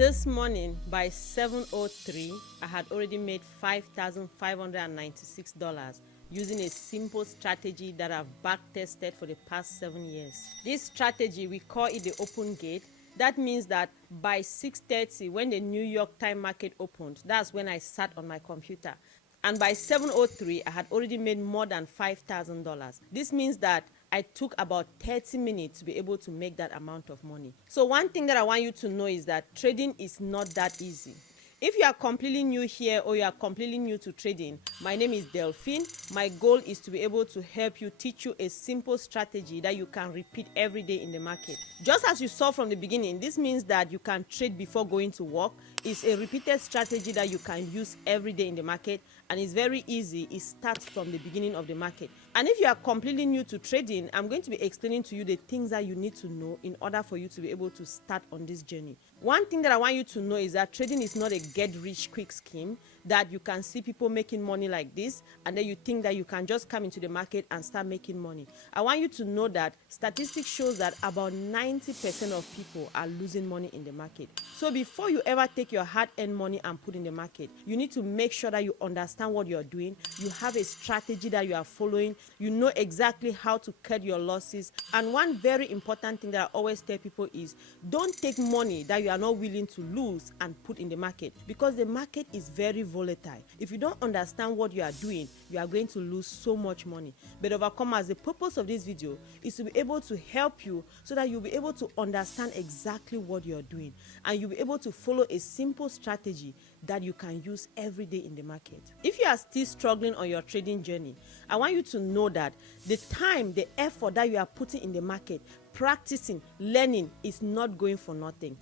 This morning by 7:03, I had already made $5,596 using a simple strategy that I've back tested for the past 7 years. This strategy, we call it the open gate. That means that by 6:30, when the New York time market opened, that's when I sat on my computer. And by 7:03, I had already made more than $5,000. This means that I took about 30 minutes to be able to make that amount of money. So one thing that I want you to know is that trading is not that easy. If you are completely new here or you are completely new to trading, my name is Delphine. My goal is to be able to help you, teach you a simple strategy that you can repeat every day in the market. Just as you saw from the beginning, this means that you can trade before going to work. It's a repeated strategy that you can use every day in the market, and it's very easy. It starts from the beginning of the market. And if you are completely new to trading, I'm going to be explaining to you the things that you need to know in order for you to be able to start on this journey. One thing that I want you to know is that trading is not a get-rich-quick scheme that you can see people making money like this and then you think that you can just come into the market and start making money. I want you to know that statistics shows that about 90% of people are losing money in the market. So before you ever take your hard-earned money and put in the market, you need to make sure that you understand what you're doing. You have a strategy that you are following. You know exactly how to cut your losses. And one very important thing that I always tell people is don't take money that you are not willing to lose and put in the market, because the market is very volatile. If you don't understand what you are doing, you are going to lose so much money. But overcomers, the purpose of this video is to be able to help you so that you'll be able to understand exactly what you're doing and you'll be able to follow a simple strategy that you can use every day in the market. If you are still struggling on your trading journey, I want you to know that the time, the effort that you are putting in the market, practicing, learning is not going for nothing.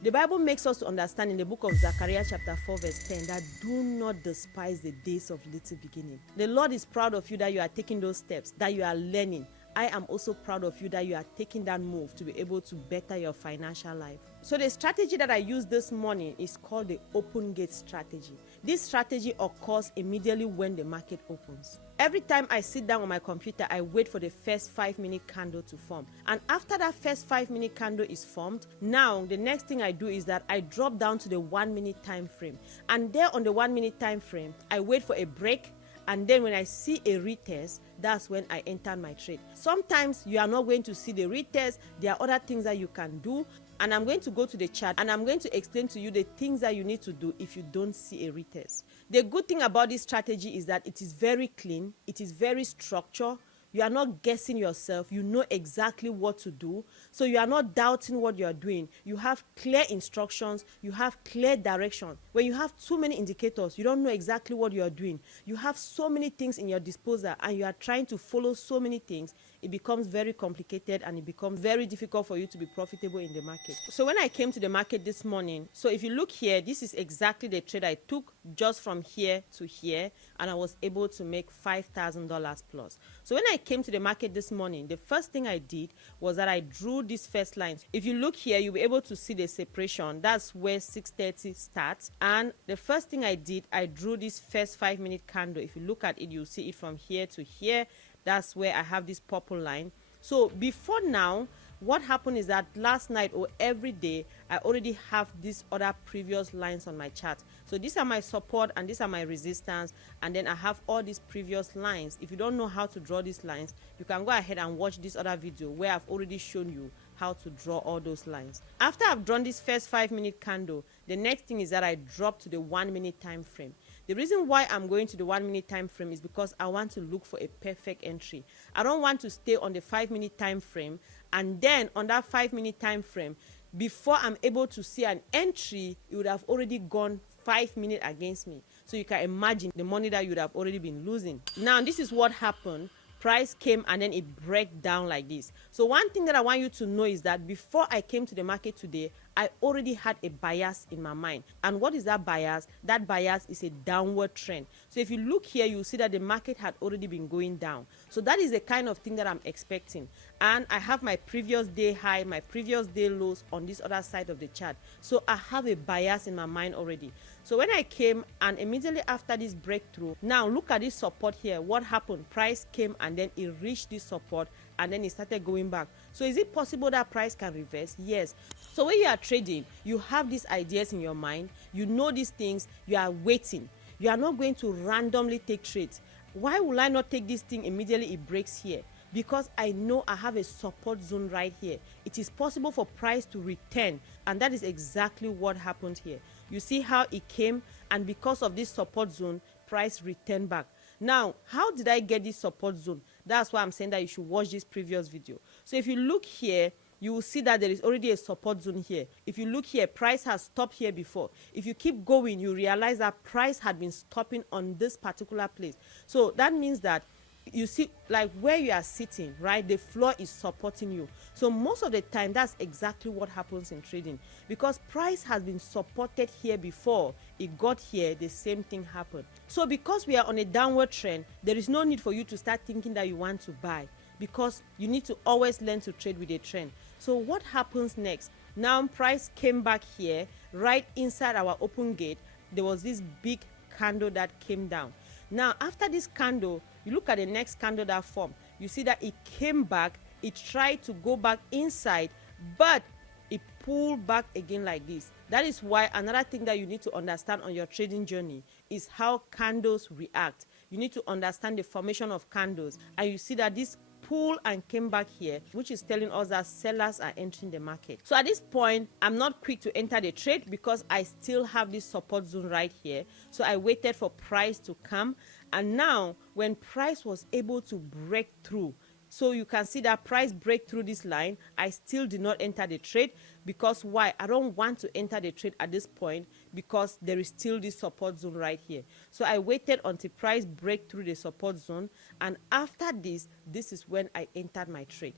The Bible makes us to understand in the book of Zechariah chapter 4 verse 10 that do not despise the days of little beginning. The Lord is proud of you that you are taking those steps, that you are learning. I am also proud of you that you are taking that move to be able to better your financial life. So the strategy that I used this morning is called the open gate strategy. This strategy occurs immediately when the market opens. Every time I sit down on my computer, I wait for the first 5-minute candle to form. And after that first 5-minute candle is formed, now the next thing I do is that I drop down to the 1-minute time frame. And there on the 1-minute time frame, I wait for a break. And then when I see a retest, that's when I enter my trade. Sometimes you are not going to see the retest. There are other things that you can do. And I'm going to go to the chart and I'm going to explain to you the things that you need to do if you don't see a retest. The good thing about this strategy is that it is very clean. It is very structured. You are not guessing yourself. You know exactly what to do. So you are not doubting what you are doing. You have clear instructions. You have clear direction. When you have too many indicators, you don't know exactly what you are doing. You have so many things in your disposal and you are trying to follow so many things. It becomes very complicated and it becomes very difficult for you to be profitable in the market. So when I came to the market this morning, so if you look here, this is exactly the trade I took just from here to here, and I was able to make $5,000 plus. So when I came to the market this morning, the first thing I did was that I drew these first lines. If you look here, you'll be able to see the separation. That's where 6:30 starts. And the first thing I did, I drew this first 5-minute candle. If you look at it, you'll see it from here to here. That's where I have this purple line. So before now, what happened is that last night or every day, I already have these other previous lines on my chart. So these are my support and these are my resistance. And then I have all these previous lines. If you don't know how to draw these lines, you can go ahead and watch this other video where I've already shown you how to draw all those lines. After I've drawn this first 5-minute candle, the next thing is that I drop to the 1-minute time frame. The reason why I'm going to the 1-minute time frame is because I want to look for a perfect entry. I don't want to stay on the 5-minute time frame and then on that 5-minute time frame, before I'm able to see an entry, it would have already gone 5 minutes against me. So you can imagine the money that you would have already been losing. Now, this is what happened. Price came and then it break down like this. So one thing that I want you to know is that before I came to the market today, I already had a bias in my mind. And what is that bias? That bias is a downward trend. So if you look here, you'll see that the market had already been going down. So that is the kind of thing that I'm expecting. And I have my previous day high, my previous day lows on this other side of the chart. So I have a bias in my mind already. So when I came and immediately after this breakthrough, now look at this support here. What happened? Price came and then it reached this support and then it started going back. So is it possible that price can reverse? Yes. So when you are trading, you have these ideas in your mind, you know these things, you are waiting. You are not going to randomly take trades. Why will I not take this thing immediately it breaks here? Because I know I have a support zone right here. It is possible for price to return, and that is exactly what happened here. You see how it came, and because of this support zone, price returned back. Now, how did I get this support zone? That's why I'm saying that you should watch this previous video. So if you look here, you will see that there is already a support zone here. If you look here, price has stopped here before. If you keep going, you realize that price had been stopping on this particular place. So that means that you see, like where you are sitting, right, the floor is supporting you. So most of the time, that's exactly what happens in trading. Because price has been supported here before it got here, the same thing happened. So because we are on a downward trend, there is no need for you to start thinking that you want to buy, because you need to always learn to trade with a trend. So what happens next? Now price came back here, right inside our open gate. There was this big candle that came down. Now after this candle, you look at the next candle that formed. You see that it came back, it tried to go back inside, but it pulled back again like this. That is why another thing that you need to understand on your trading journey is how candles react. You need to understand the formation of candles, and you see that this pull and came back here, which is telling us that sellers are entering the market. So at this point, I'm not quick to enter the trade because I still have this support zone right here. So I waited for price to come, and now when price was able to break through, so you can see that price break through this line, I still did not enter the trade. Because why? I don't want to enter the trade at this point because there is still this support zone right here. So I waited until price break through the support zone, and after this is when I entered my trade.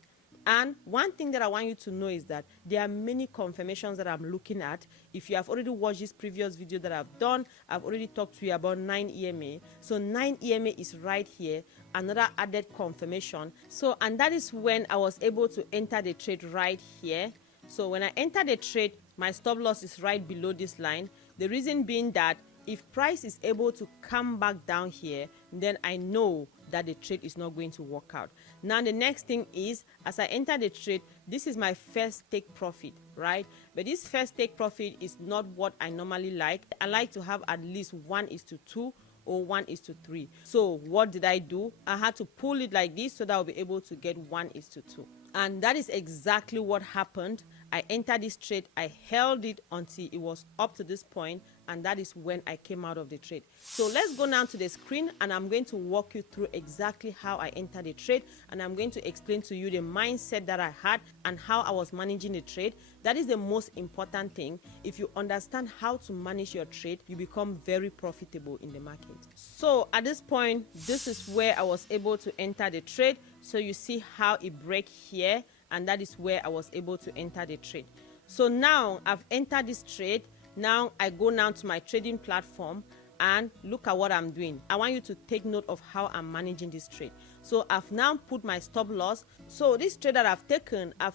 And one thing that I want you to know is that there are many confirmations that I'm looking at. If you have already watched this previous video that I've done, I've already talked to you about 9 EMA. So 9 EMA is right here, another added confirmation. So, and that is when I was able to enter the trade right here. So when I enter the trade, my stop loss is right below this line. The reason being that if price is able to come back down here, then I know that the trade is not going to work out. Now the next thing is, as I enter the trade, this is my first take profit, right? But this first take profit is not what I normally like. I like to have at least 1:2 or 1:3. So what did I do? I had to pull it like this so that I'll be able to get 1:2. And that is exactly what happened. I entered this trade, I held it until it was up to this point, and that is when I came out of the trade. So let's go now to the screen, and I'm going to walk you through exactly how I entered the trade, and I'm going to explain to you the mindset that I had and how I was managing the trade. That is the most important thing. If you understand how to manage your trade, you become very profitable in the market. So at this point, this is where I was able to enter the trade. So you see how it break here, and that is where I was able to enter the trade. So now I've entered this trade. Now I go now to my trading platform, and look at what I'm doing. I want you to take note of how I'm managing this trade. So I've now put my stop loss. So this trade that I've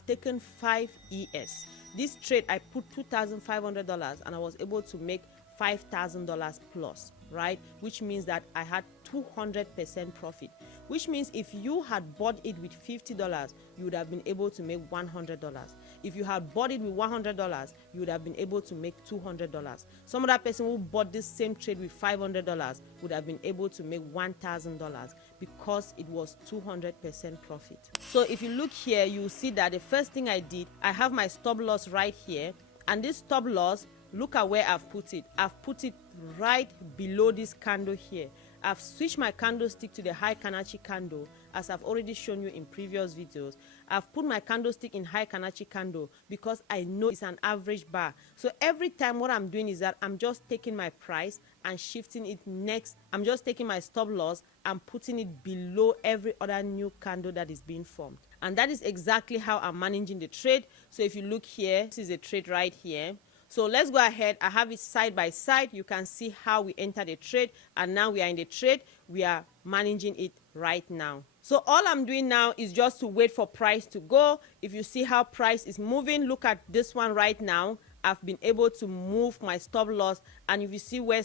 taken 5 ES. This trade I put $2,500, and I was able to make $5,000 plus, right? Which means that I had 200% profit. Which means if you had bought it with $50, you would have been able to make $100. If you had bought it with $100, you would have been able to make $200. Some other person who bought this same trade with $500 would have been able to make $1,000 because it was 200% profit. So if you look here, you will see that the first thing I did, I have my stop loss right here, and this stop loss, look at where I've put it. I've put it right below this candle here. I've switched my candlestick to the Heikin Ashi candle, as I've already shown you in previous videos. I've put my candlestick in Heikin Ashi candle because I know it's an average bar. So every time what I'm doing is that I'm just taking my price and shifting it next. I'm just taking my stop loss and putting it below every other new candle that is being formed. And that is exactly how I'm managing the trade. So if you look here, this is a trade right here. So let's go ahead. I have it side by side. You can see how we entered the trade, and now we are in the trade. We are managing it right now. So all I'm doing now is just to wait for price to go. If you see how price is moving, look at this one right now. I've been able to move my stop loss, and if you see where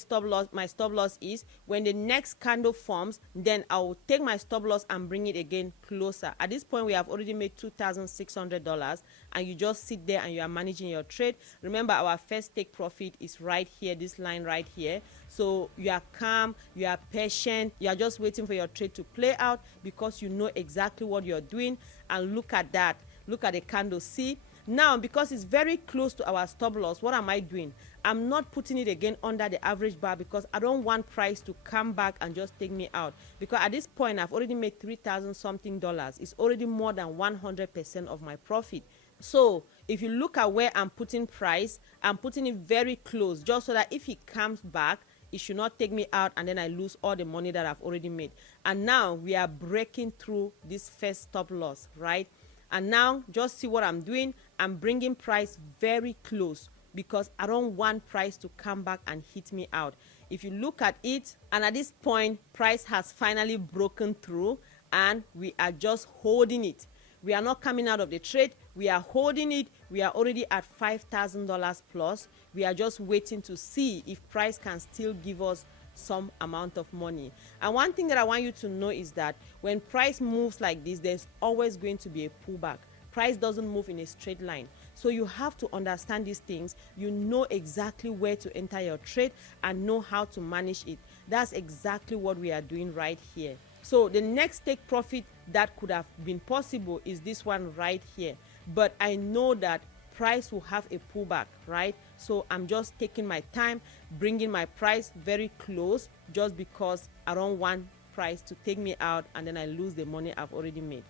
my stop loss is, when the next candle forms, then I will take my stop loss and bring it again closer. At this point, we have already made $2,600, and you just sit there and you are managing your trade. Remember, our first take profit is right here, this line right here. So you are calm, you are patient, you are just waiting for your trade to play out because you know exactly what you're doing. And look at that, look at the candle. See now, because it's very close to our stop loss, what am I doing? I'm not putting it again under the average bar because I don't want price to come back and just take me out, because at this point I've already made $3,000 something. It's already more than 100% of my profit. So if you look at where I'm putting price, I'm putting it very close, just so that if it comes back, it should not take me out and then I lose all the money that I've already made. And now we are breaking through this first stop loss, right? And now just see what I'm doing. I'm bringing price very close because I don't want price to come back and hit me out. If you look at it, and at this point price has finally broken through and we are just holding it. We are not coming out of the trade, we are holding it. We are already at $5,000 plus. We are just waiting to see if price can still give us some amount of money. And one thing that I want you to know is that when price moves like this, there's always going to be a pullback. Price doesn't move in a straight line. So you have to understand these things. You know exactly where to enter your trade and know how to manage it. That's exactly what we are doing right here. So the next take profit that could have been possible is this one right here. But I know that price will have a pullback, right? So I'm just taking my time, bringing my price very close, just because I don't want price to take me out and then I lose the money I've already made.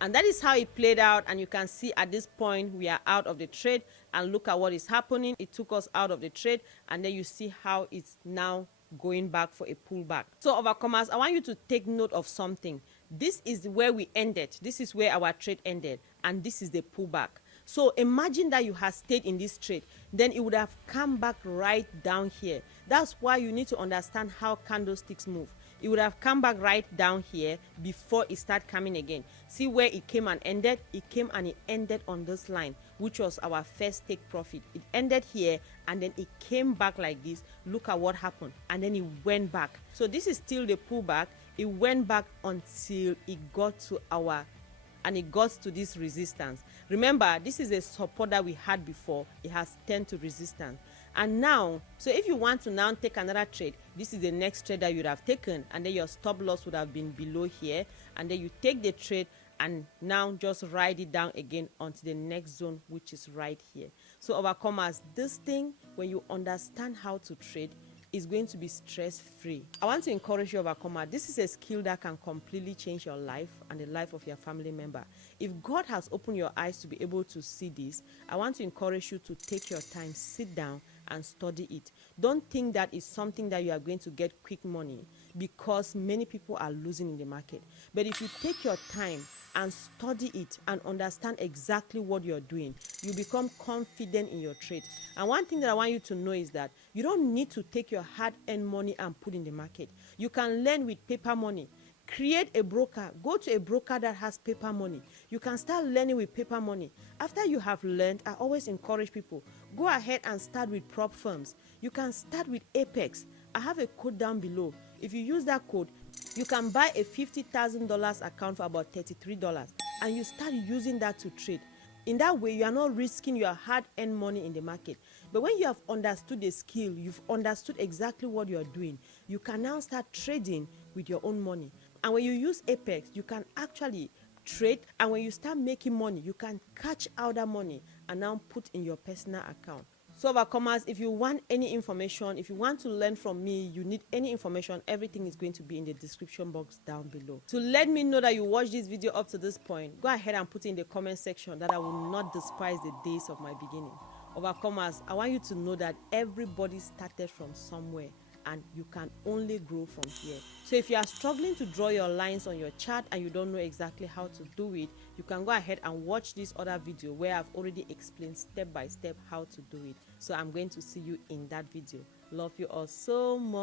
And that is how it played out. And you can see at this point we are out of the trade, and look at what is happening. It took us out of the trade, and then you see how it's now going back for a pullback. So overcomers, I want you to take note of something. This is where we ended. This is where our trade ended, and this is the pullback. So imagine that you had stayed in this trade, then it would have come back right down here. That's why you need to understand how candlesticks move. It would have come back right down here before it started coming again. See where it came and ended? It came and it ended on this line, which was our first take profit. It ended here and then it came back like this. Look at what happened, and then it went back. So this is still the pullback. It went back until it got to this resistance. Remember, this is a support that we had before. It has turned to resistance. And now, so if you want to now take another trade, this is the next trade that you would have taken, and then your stop loss would have been below here, and then you take the trade and now just ride it down again onto the next zone, which is right here. So overcomers, this thing, when you understand how to trade, is going to be stress-free. I want to encourage you, overcomer. This is a skill that can completely change your life and the life of your family member. If God has opened your eyes to be able to see this, I want to encourage you to take your time, sit down and study it. Don't think that it's something that you are going to get quick money, because many people are losing in the market. But if you take your time and study it and understand exactly what you're doing, you become confident in your trade. And one thing that I want you to know is that you don't need to take your hard-earned money and put in the market. You can learn with paper money. Create a broker. Go to a broker that has paper money. You can start learning with paper money. After you have learned, I always encourage people, go ahead and start with prop firms. You can start with Apex. I have a code down below. If you use that code, you can buy a $50,000 account for about $33, and you start using that to trade. In that way, you are not risking your hard-earned money in the market. But when you have understood the skill, you've understood exactly what you're doing, you can now start trading with your own money. And when you use Apex, you can actually trade, and when you start making money, you can catch out that money and now put in your personal account. So overcomers, if you want any information, if you want to learn from me, you need any information, everything is going to be in the description box down below. To let me know that you watched this video up to this point, go ahead and put it in the comment section that I will not despise the days of my beginning. Overcomers, I want you to know that everybody started from somewhere, and you can only grow from here. So if you are struggling to draw your lines on your chart and you don't know exactly how to do it, you can go ahead and watch this other video where I've already explained step by step how to do it. So I'm going to see you in that video. Love you all so much.